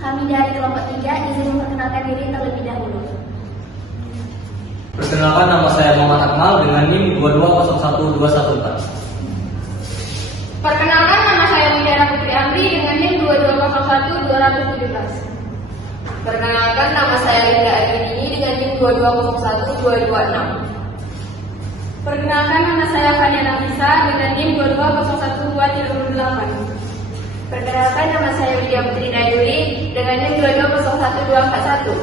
Kami dari kelompok 3 izin memperkenalkan diri terlebih dahulu. Perkenalkan, nama saya Muhammad Akmal dengan NIM 2201214. Perkenalkan, nama saya Mutiara Putri Amri dengan NIM 2201217. Perkenalkan, nama saya Linda Agini dengan NIM 2201226. Perkenalkan, nama saya Fania Nafisa dengan NIM 2201238. Perkenalkan, nama saya Widya Putri Dayuri dengan NIM 2201241.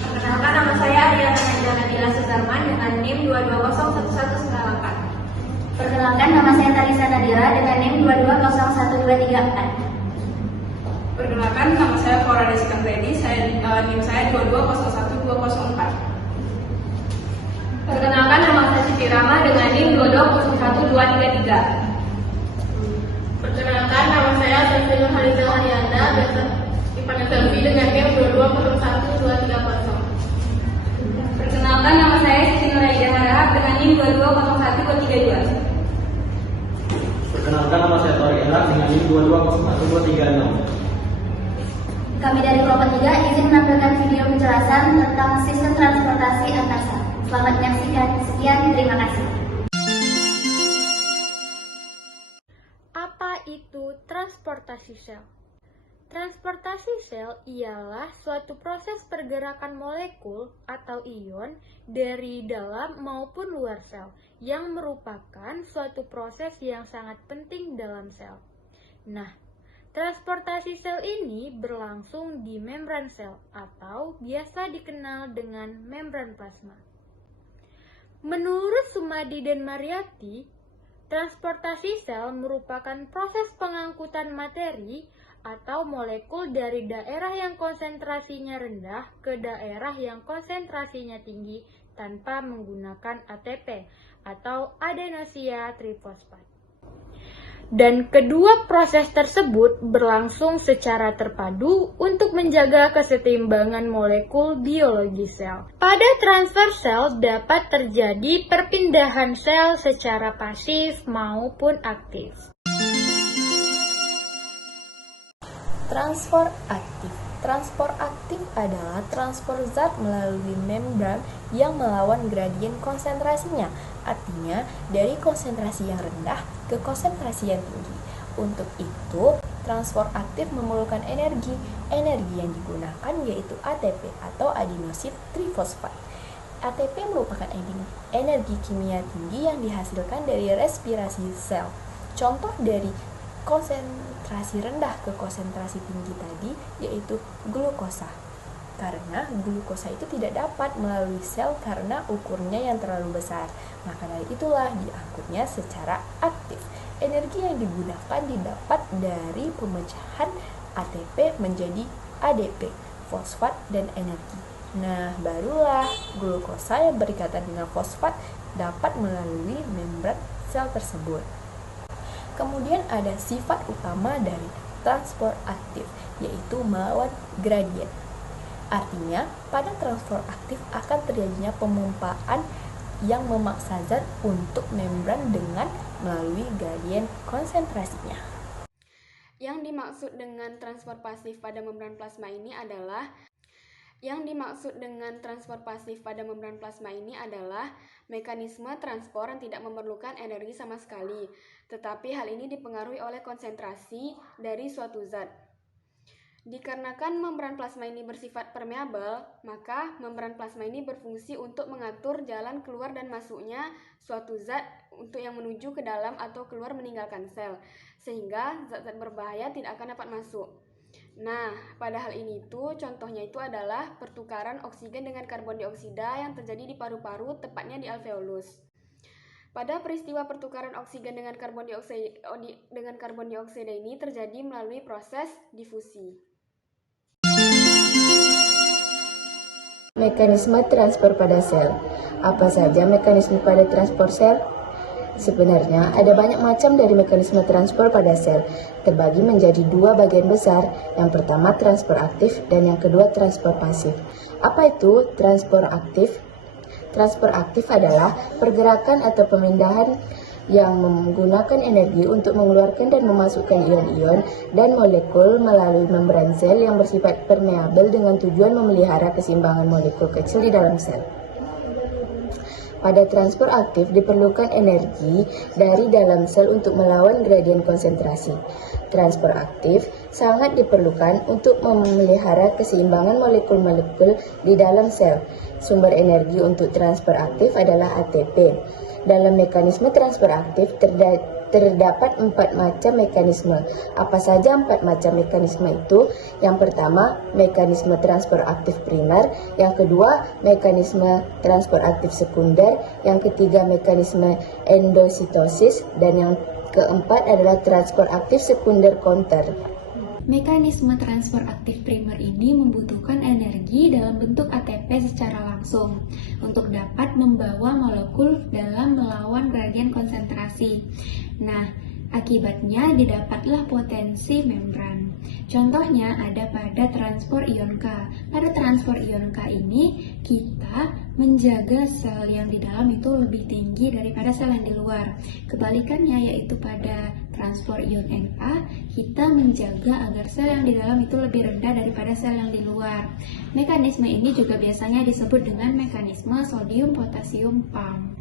Perkenalkan, nama saya Ariana Nabila Sudarman dengan NIM 2201198. Perkenalkan, nama saya Tarisa Nadira dengan NIM 2201234. Perkenalkan, nama saya Cora Desi Kangredi, NIM saya 2201204. Perkenalkan, nama saya Siti Rama dengan NIM 2201233. Perkenalkan, nama saya Selvina Haliza Haryanda, biasa dipanggil Selvi dengan NIM 2201230. Perkenalkan, nama saya Siti Nuraida Harahap dengan NIM 2201232. Perkenalkan, nama saya Tori Erak dengan NIM 2201236. Kami dari kelompok 3 izin menampilkan video penjelasan tentang sistem transportasi angkasa. Selamat menyaksikan. Sekian, terima kasih. Apa itu transportasi sel? Transportasi sel ialah suatu proses pergerakan molekul atau ion dari dalam maupun luar sel yang merupakan suatu proses yang sangat penting dalam sel. Nah, transportasi sel ini berlangsung di membran sel atau biasa dikenal dengan membran plasma. Menurut Sumadi dan Mariyati, transportasi sel merupakan proses pengangkutan materi atau molekul dari daerah yang konsentrasinya rendah ke daerah yang konsentrasinya tinggi tanpa menggunakan ATP atau adenosia trifosfat. Dan kedua proses tersebut berlangsung secara terpadu untuk menjaga kesetimbangan molekul biologi sel. Pada transfer sel dapat terjadi perpindahan sel secara pasif maupun aktif. Transfer aktif. Transport aktif adalah transport zat melalui membran yang melawan gradien konsentrasinya, artinya dari konsentrasi yang rendah ke konsentrasi yang tinggi. Untuk itu, transport aktif memerlukan energi. Energi yang digunakan yaitu ATP atau adenosid trifosfat. ATP merupakan energi kimia tinggi yang dihasilkan dari respirasi sel. Contoh dari konsentrasi rendah ke konsentrasi tinggi tadi yaitu glukosa. Karena glukosa itu tidak dapat melalui sel karena ukurnya yang terlalu besar. Maka dari itulah diangkutnya secara aktif. Energi yang digunakan didapat dari pemecahan ATP menjadi ADP, fosfat dan energi. Nah, barulah glukosa yang berikatan dengan fosfat dapat melalui membran sel tersebut. Kemudian ada sifat utama dari transport aktif, yaitu melawan gradien. Artinya, pada transport aktif akan terjadinya pemumpaan yang memaksa zat untuk membran dengan melalui gradien konsentrasinya. Yang dimaksud dengan transport pasif pada membran plasma ini adalah mekanisme transport yang tidak memerlukan energi sama sekali, tetapi hal ini dipengaruhi oleh konsentrasi dari suatu zat. Dikarenakan membran plasma ini bersifat permeabel, maka membran plasma ini berfungsi untuk mengatur jalan keluar dan masuknya suatu zat untuk yang menuju ke dalam atau keluar meninggalkan sel, sehingga zat-zat berbahaya tidak akan dapat masuk. Nah, pada hal ini contohnya adalah pertukaran oksigen dengan karbon dioksida yang terjadi di paru-paru, tepatnya di alveolus. Pada peristiwa pertukaran oksigen dengan karbon dioksida ini terjadi melalui proses difusi. Mekanisme transfer pada sel. Apa saja mekanisme pada transfer sel? Sebenarnya ada banyak macam dari mekanisme transfer pada sel, terbagi menjadi dua bagian besar. Yang pertama transfer aktif dan yang kedua transfer pasif. Apa itu transfer aktif? Transfer aktif adalah pergerakan atau pemindahan yang menggunakan energi untuk mengeluarkan dan memasukkan ion-ion dan molekul melalui membran sel yang bersifat permeabel dengan tujuan memelihara keseimbangan molekul kecil di dalam sel. Pada transport aktif diperlukan energi dari dalam sel untuk melawan gradien konsentrasi. Transport aktif sangat diperlukan untuk memelihara keseimbangan molekul-molekul di dalam sel. Sumber energi untuk transport aktif adalah ATP. Dalam mekanisme transport aktif terdapat 4 macam mekanisme. Apa saja 4 macam mekanisme itu? Yang pertama, mekanisme transport aktif primer. Yang kedua, mekanisme transport aktif sekunder. Yang ketiga, mekanisme endositosis. Dan yang keempat adalah transport aktif sekunder counter. Mekanisme transport aktif primer ini membutuhkan energi dalam bentuk ATP secara langsung untuk dapat membawa molekul dalam melawan gradien konsentrasi. Nah, akibatnya didapatlah potensi membran. Contohnya ada pada transport ion K. Pada transport ion K ini kita menjaga sel yang di dalam itu lebih tinggi daripada sel yang di luar. Kebalikannya yaitu pada transport ion Na, kita menjaga agar sel yang di dalam itu lebih rendah daripada sel yang di luar. Mekanisme ini juga biasanya disebut dengan mekanisme sodium-potasium pump.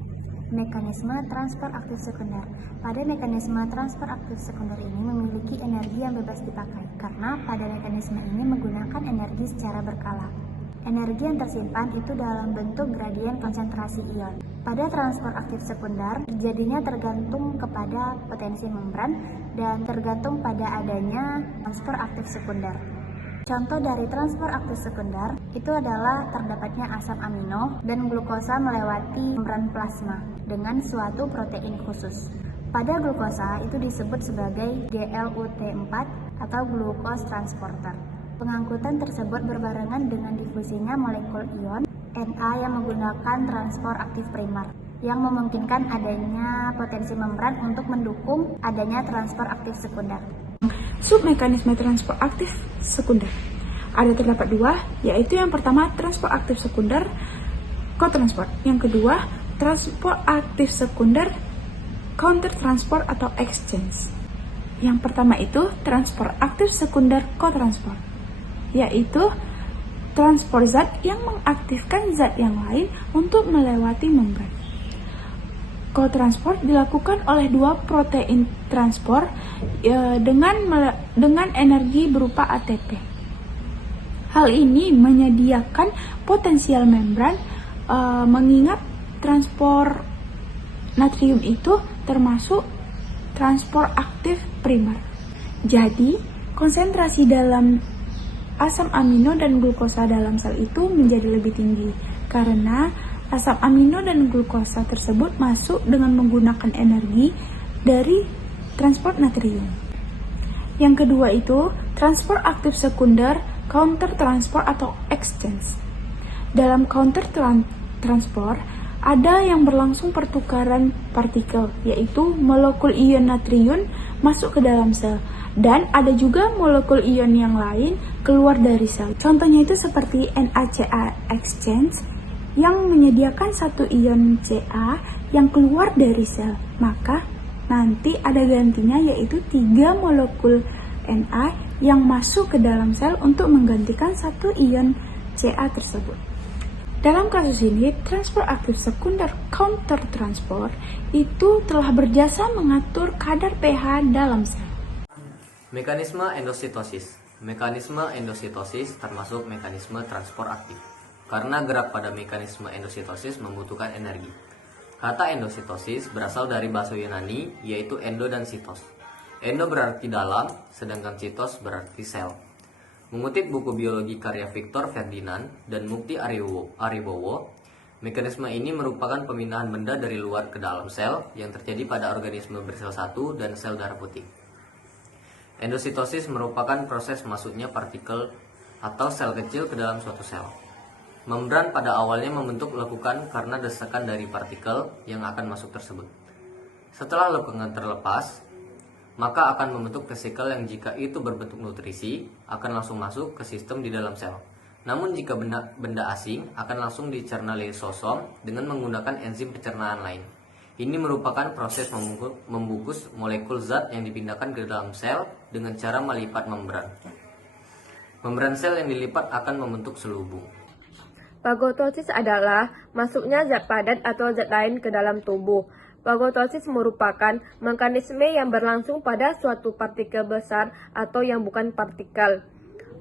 Mekanisme transport aktif sekunder. Pada mekanisme transport aktif sekunder ini memiliki energi yang bebas dipakai, karena pada mekanisme ini menggunakan energi secara berkala. Energi yang tersimpan itu dalam bentuk gradien konsentrasi ion. Pada transport aktif sekunder, terjadinya tergantung kepada potensi membran dan tergantung pada adanya transport aktif sekunder. Contoh dari transport aktif sekunder itu adalah terdapatnya asam amino dan glukosa melewati membran plasma dengan suatu protein khusus. Pada glukosa itu disebut sebagai GLUT4 atau glucose transporter. Pengangkutan tersebut berbarengan dengan difusinya molekul ion Na yang menggunakan transport aktif primer yang memungkinkan adanya potensi membran untuk mendukung adanya transport aktif sekunder. Submekanisme transport aktif sekunder. Terdapat 2, yaitu yang pertama transport aktif sekunder cotransport, yang kedua transport aktif sekunder counter transport atau exchange. Yang pertama itu transport aktif sekunder cotransport, yaitu transport zat yang mengaktifkan zat yang lain untuk melewati membran. Cotransport dilakukan oleh 2 protein transport dengan energi berupa ATP. Hal ini menyediakan potensial membran, mengingat transport natrium itu termasuk transport aktif primer. Jadi, konsentrasi dalam asam amino dan glukosa dalam sel itu menjadi lebih tinggi karena asam amino dan glukosa tersebut masuk dengan menggunakan energi dari transport natrium. Yang kedua itu transport aktif sekunder counter transport atau exchange. Dalam counter transport ada yang berlangsung pertukaran partikel, yaitu molekul ion natrium masuk ke dalam sel dan ada juga molekul ion yang lain keluar dari sel. Contohnya itu seperti NaCa exchange yang menyediakan satu ion Ca yang keluar dari sel, maka nanti ada gantinya yaitu 3 molekul Na yang masuk ke dalam sel untuk menggantikan satu ion Ca tersebut. Dalam kasus ini, transport aktif sekunder counter transport itu telah berjasa mengatur kadar pH dalam sel. Mekanisme endositosis. Mekanisme endositosis termasuk mekanisme transport aktif. Karena gerak pada mekanisme endositosis membutuhkan energi. Kata endositosis berasal dari bahasa Yunani, yaitu endo dan sitos. Endo berarti dalam, sedangkan sitos berarti sel. Mengutip buku biologi karya Victor Ferdinand dan Mukti Aribowo, mekanisme ini merupakan pemindahan benda dari luar ke dalam sel yang terjadi pada organisme bersel satu dan sel darah putih. Endositosis merupakan proses masuknya partikel atau sel kecil ke dalam suatu sel. Membran pada awalnya membentuk lekukan karena desakan dari partikel yang akan masuk tersebut. Setelah lekukan terlepas, maka akan membentuk vesikel yang jika itu berbentuk nutrisi akan langsung masuk ke sistem di dalam sel. Namun jika benda asing akan langsung dicerna lisosom dengan menggunakan enzim pencernaan lain. Ini merupakan proses membungkus molekul zat yang dipindahkan ke dalam sel dengan cara melipat membran. Membran sel yang dilipat akan membentuk selubung. Fagotosis adalah masuknya zat padat atau zat lain ke dalam tubuh. Fagotosis merupakan mekanisme yang berlangsung pada suatu partikel besar atau yang bukan partikel.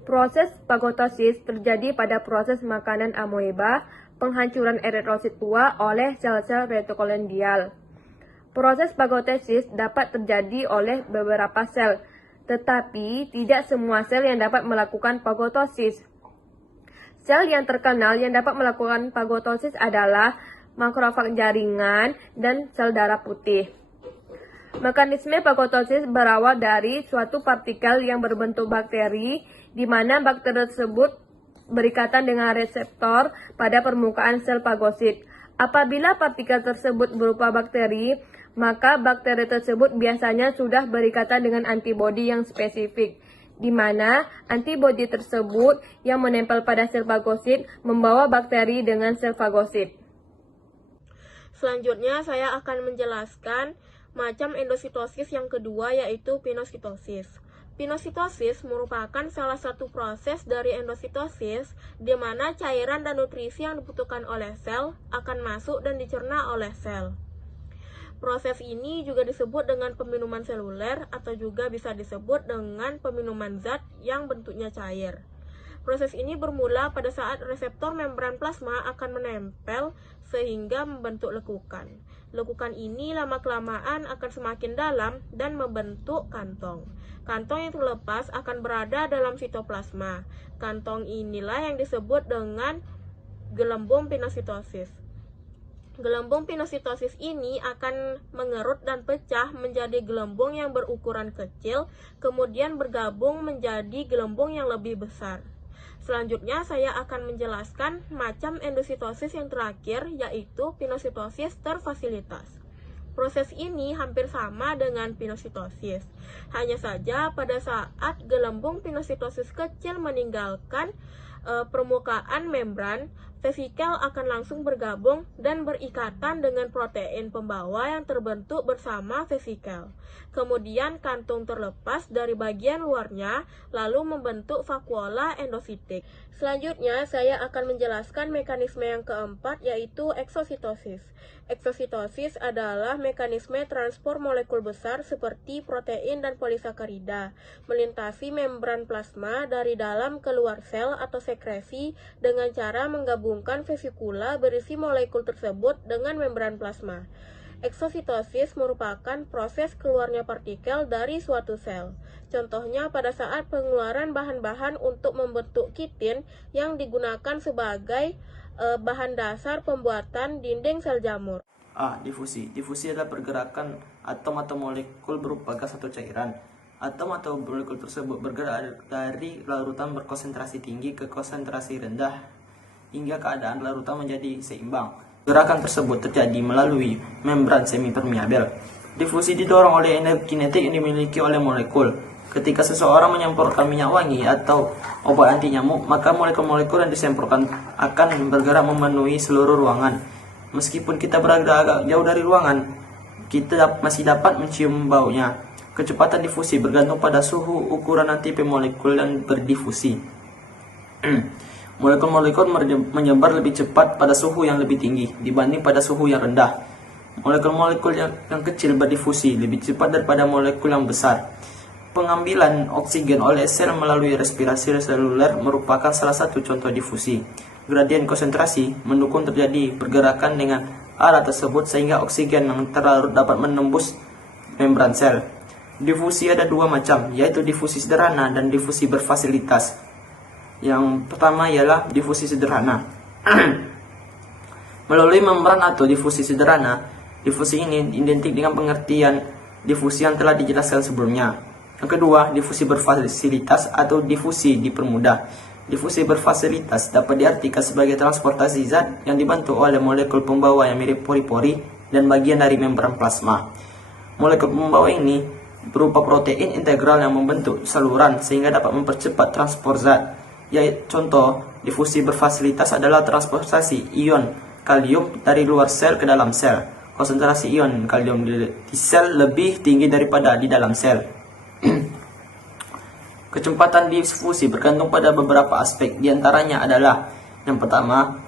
Proses fagotosis terjadi pada proses makanan amoeba, penghancuran eritrosit tua oleh sel-sel retikulondial. Proses fagotosis dapat terjadi oleh beberapa sel, tetapi tidak semua sel yang dapat melakukan fagotosis. Sel yang terkenal yang dapat melakukan fagotosis adalah makrofag jaringan dan sel darah putih. Mekanisme fagotosis berawal dari suatu partikel yang berbentuk bakteri, di mana bakteri tersebut berikatan dengan reseptor pada permukaan sel fagosit. Apabila partikel tersebut berupa bakteri, maka bakteri tersebut biasanya sudah berikatan dengan antibodi yang spesifik, di mana antibodi tersebut yang menempel pada sel fagosit membawa bakteri dengan sel fagosit. Selanjutnya saya akan menjelaskan macam endositosis yang kedua, yaitu pinositosis. Pinositosis merupakan salah satu proses dari endositosis di mana cairan dan nutrisi yang dibutuhkan oleh sel akan masuk dan dicerna oleh sel. Proses ini juga disebut dengan peminuman seluler atau juga bisa disebut dengan peminuman zat yang bentuknya cair. Proses ini bermula pada saat reseptor membran plasma akan menempel sehingga membentuk lekukan. Lekukan ini lama-kelamaan akan semakin dalam dan membentuk kantong. Kantong yang terlepas akan berada dalam sitoplasma. Kantong inilah yang disebut dengan gelembung pinositosis. Gelembung pinositosis ini akan mengerut dan pecah menjadi gelembung yang berukuran kecil, kemudian bergabung menjadi gelembung yang lebih besar. Selanjutnya saya akan menjelaskan macam endositosis yang terakhir, yaitu pinositosis terfasilitas. Proses ini hampir sama dengan pinositosis. Hanya saja pada saat gelembung pinositosis kecil meninggalkan permukaan membran, vesikel akan langsung bergabung dan berikatan dengan protein pembawa yang terbentuk bersama vesikel. Kemudian kantung terlepas dari bagian luarnya, lalu membentuk vakuola endositik. Selanjutnya, saya akan menjelaskan mekanisme yang keempat, yaitu eksositosis. Eksositosis adalah mekanisme transport molekul besar seperti protein dan polisakarida melintasi membran plasma dari dalam keluar sel atau sekresi dengan cara menggabungkan vesikula berisi molekul tersebut dengan membran plasma. Eksositosis merupakan proses keluarnya partikel dari suatu sel. Contohnya pada saat pengeluaran bahan-bahan untuk membentuk kitin yang digunakan sebagai bahan dasar pembuatan dinding sel jamur. Difusi. Difusi adalah pergerakan atom atau molekul berupa gas atau cairan. Atom atau molekul tersebut bergerak dari larutan berkonsentrasi tinggi ke konsentrasi rendah hingga keadaan larutan menjadi seimbang. Gerakan tersebut terjadi melalui membran semipermeabel. Difusi didorong oleh energi kinetik yang dimiliki oleh molekul. Ketika seseorang menyemprotkan minyak wangi atau obat anti nyamuk, maka molekul-molekul yang disemprotkan akan bergerak memenuhi seluruh ruangan. Meskipun kita berada agak jauh dari ruangan, kita masih dapat mencium baunya. Kecepatan difusi bergantung pada suhu, ukuran dan tipe molekul yang berdifusi. Molekul-molekul menyebar lebih cepat pada suhu yang lebih tinggi dibanding pada suhu yang rendah. Molekul-molekul yang kecil berdifusi lebih cepat daripada molekul yang besar. Pengambilan oksigen oleh sel melalui respirasi seluler merupakan salah satu contoh difusi. Gradien konsentrasi mendukung terjadi pergerakan dengan arah tersebut sehingga oksigen yang terlarut dapat menembus membran sel. Difusi ada dua macam, yaitu difusi sederhana dan difusi berfasilitas. Yang pertama ialah difusi sederhana. Melalui membran atau difusi sederhana, difusi ini identik dengan pengertian difusi yang telah dijelaskan sebelumnya. Yang kedua, difusi berfasilitas atau difusi dipermudah. Difusi berfasilitas dapat diartikan sebagai transportasi zat yang dibantu oleh molekul pembawa yang mirip pori-pori dan bagian dari membran plasma. Molekul pembawa ini berupa protein integral yang membentuk saluran sehingga dapat mempercepat transport zat. Contoh difusi berfasilitas adalah transportasi ion kalium dari luar sel ke dalam sel. konsentrasi ion kalium di sel lebih tinggi daripada di dalam sel. Kecepatan difusi bergantung pada beberapa aspek, diantaranya adalah yang pertama,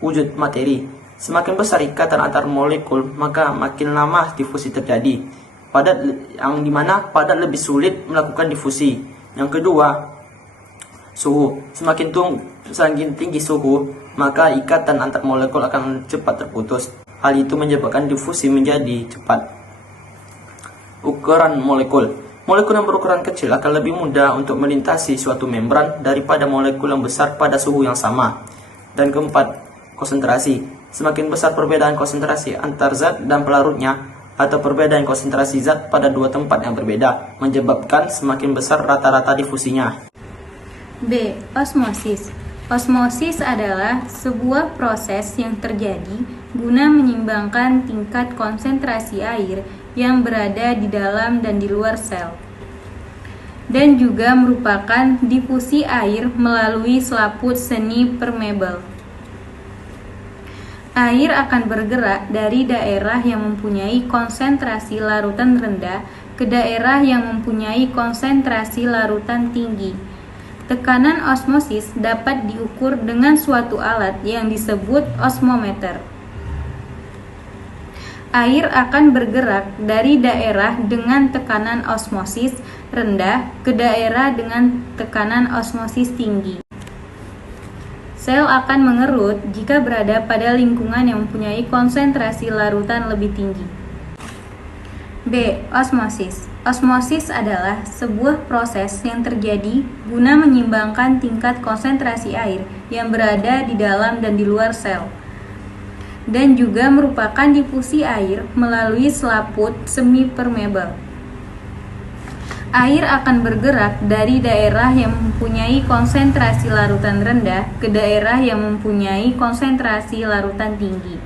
wujud materi. Semakin besar ikatan antar molekul, maka makin lama difusi terjadi, yang dimana padat lebih sulit melakukan difusi. Yang kedua, suhu. Semakin tinggi suhu, maka ikatan antar molekul akan cepat terputus. Hal itu menyebabkan difusi menjadi cepat. Ukuran molekul. Molekul yang berukuran kecil akan lebih mudah untuk melintasi suatu membran daripada molekul yang besar pada suhu yang sama. Dan keempat, konsentrasi. Semakin besar perbedaan konsentrasi antar zat dan pelarutnya, atau perbedaan konsentrasi zat pada dua tempat yang berbeda, menyebabkan semakin besar rata-rata difusinya. B. Osmosis. Osmosis adalah sebuah proses yang terjadi guna menyeimbangkan tingkat konsentrasi air yang berada di dalam dan di luar sel, dan juga merupakan difusi air melalui selaput semi permeable. Air akan bergerak dari daerah yang mempunyai konsentrasi larutan rendah ke daerah yang mempunyai konsentrasi larutan tinggi. Tekanan osmosis dapat diukur dengan suatu alat yang disebut osmometer. Air akan bergerak dari daerah dengan tekanan osmosis rendah ke daerah dengan tekanan osmosis tinggi. Sel akan mengerut jika berada pada lingkungan yang mempunyai konsentrasi larutan lebih tinggi. B. Osmosis. Osmosis adalah sebuah proses yang terjadi guna menyeimbangkan tingkat konsentrasi air yang berada di dalam dan di luar sel, dan juga merupakan difusi air melalui selaput semi permeable. Air akan bergerak dari daerah yang mempunyai konsentrasi larutan rendah ke daerah yang mempunyai konsentrasi larutan tinggi.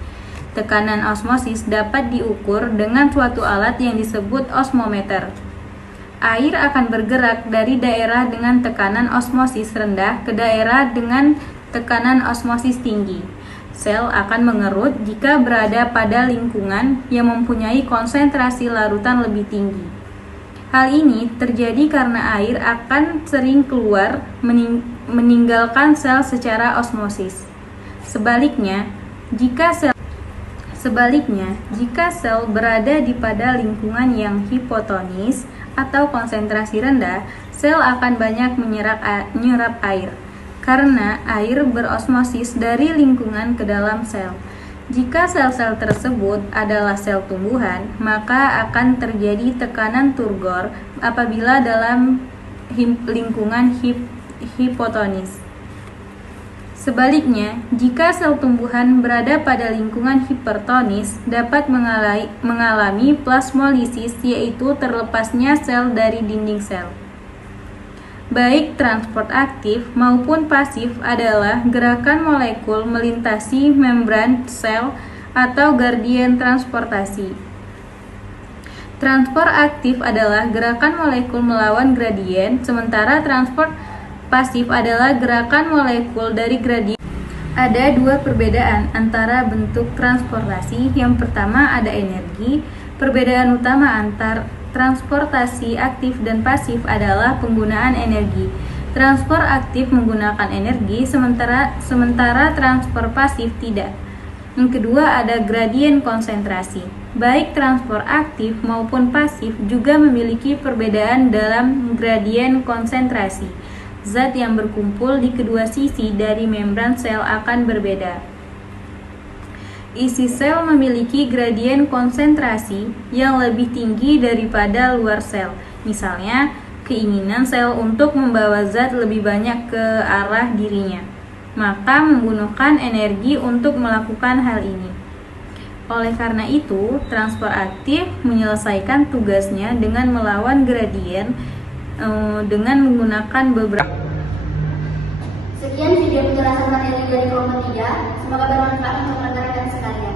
Tekanan osmosis dapat diukur dengan suatu alat yang disebut osmometer. Air akan bergerak dari daerah dengan tekanan osmosis rendah ke daerah dengan tekanan osmosis tinggi. Sel akan mengerut jika berada pada lingkungan yang mempunyai konsentrasi larutan lebih tinggi. Hal ini terjadi karena air akan sering keluar meninggalkan sel secara osmosis. Sebaliknya, jika sel berada di pada lingkungan yang hipotonis atau konsentrasi rendah, sel akan banyak menyerap air, karena air berosmosis dari lingkungan ke dalam sel. Jika sel-sel tersebut adalah sel tumbuhan, maka akan terjadi tekanan turgor apabila dalam lingkungan hipotonis. Sebaliknya, jika sel tumbuhan berada pada lingkungan hipertonis, dapat mengalami plasmolisis, yaitu terlepasnya sel dari dinding sel. Baik transport aktif maupun pasif adalah gerakan molekul melintasi membran sel atau gradien transportasi. Transport aktif adalah gerakan molekul melawan gradien, sementara transport pasif adalah gerakan molekul dari gradien. Ada dua perbedaan antara bentuk transportasi. Yang pertama ada energi. Perbedaan utama antar transportasi aktif dan pasif adalah penggunaan energi. Transport aktif menggunakan energi, sementara transport pasif tidak. Yang kedua ada gradien konsentrasi. Baik transport aktif maupun pasif juga memiliki perbedaan dalam gradien konsentrasi. Zat yang berkumpul di kedua sisi dari membran sel akan berbeda. Isi sel memiliki gradien konsentrasi yang lebih tinggi daripada luar sel. Misalnya, keinginan sel untuk membawa zat lebih banyak ke arah dirinya, maka membutuhkan energi untuk melakukan hal ini. Oleh karena itu, transport aktif menyelesaikan tugasnya dengan melawan gradien dengan menggunakan beberapa. Sekian video penjelasan materi dari kelompok 3. Semoga bermanfaat untuk rekan-rekan sekalian.